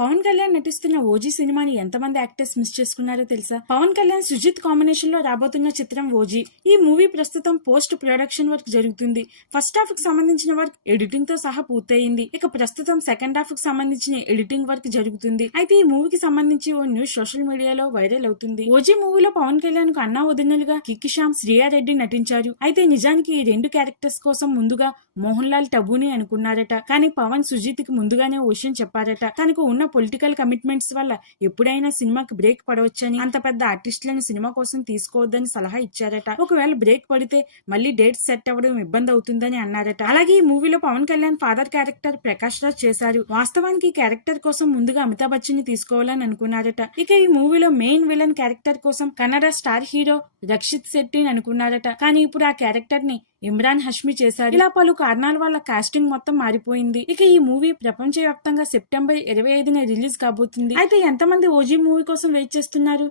పవన్ కళ్యాణ్ నటిస్తున్న ఓజీ సినిమాని ఎంతమంది యాక్టర్స్ మిస్ చేసుకున్నారో తెలుసా? పవన్ కళ్యాణ్ సుజిత్ కాంబినేషన్లో రాబోతున్న చిత్రం ఓజీ. ఈ మూవీ ప్రస్తుతం పోస్ట్ ప్రొడక్షన్ వర్క్ జరుగుతుంది. ఫస్ట్ హాఫ్కి సంబంధించిన వర్క్ ఎడిటింగ్తో సహా పూర్తయింది. ఇక ప్రస్తుతం సెకండ్ హాఫ్కి సంబంధించిన ఎడిటింగ్ వర్క్ జరుగుతుంది. అయితే ఈ మూవీకి సంబంధించి ఓ న్యూస్ సోషల్ మీడియాలో వైరల్ అవుతుంది. ఓజీ మూవీలో పవన్ కళ్యాణ్కు అన్నా వదినలుగా కిక్కి శ్రీయారెడ్డి నటించారు. అయితే నిజానికి ఈ రెండు క్యారెక్టర్స్ కోసం ముందుగా మోహన్ లాల్ టబుని అనుకున్నారట. కానీ పవన్ సుజిత్కి ముందుగానే ఓ విషయం చెప్పారట. తనకు ఉన్న పొలిటికల్ కమిట్మెంట్స్ వల్ల ఎప్పుడైనా సినిమాకి బ్రేక్ పడవచ్చని అంత పెద్ద ఆర్టిస్టులను సినిమా కోసం తీసుకోవద్దని సలహా ఇచ్చారట. ఒకవేళ బ్రేక్ పడితే మళ్ళీ డేట్ సెట్ అవ్వడం ఇబ్బంది అవుతుందని అన్నారట. అలాగే ఈ మూవీలో పవన్ కళ్యాణ్ ఫాదర్ క్యారెక్టర్ ప్రకాష్ రాజ్ చేశారు. వాస్తవానికి ఈ క్యారెక్టర్ కోసం ముందుగా అమితాబ్ బచ్చన్ని తీసుకోవాలని అనుకున్నారట. ఇక ఈ మూవీలో మెయిన్ విలన్ క్యారెక్టర్ కోసం కన్నడ స్టార్ హీరో రక్షిత్ శెట్టిని అనుకున్నారట. కానీ ఇప్పుడు ఆ క్యారెక్టర్ని ఇమ్రాన్ హష్మి చేశారు ఇలా పలు కారణాల వల్ల కాస్టింగ్ మొత్తం మారిపోయింది. ఇక ఈ మూవీ ప్రపంచవ్యాప్తంగా సెప్టెంబర్ ఇరవై ఐదున రిలీజ్ కాబోతుంది. అయితే ఎంతమంది ఓజీ మూవీ కోసం వెయిట్ చేస్తున్నారు?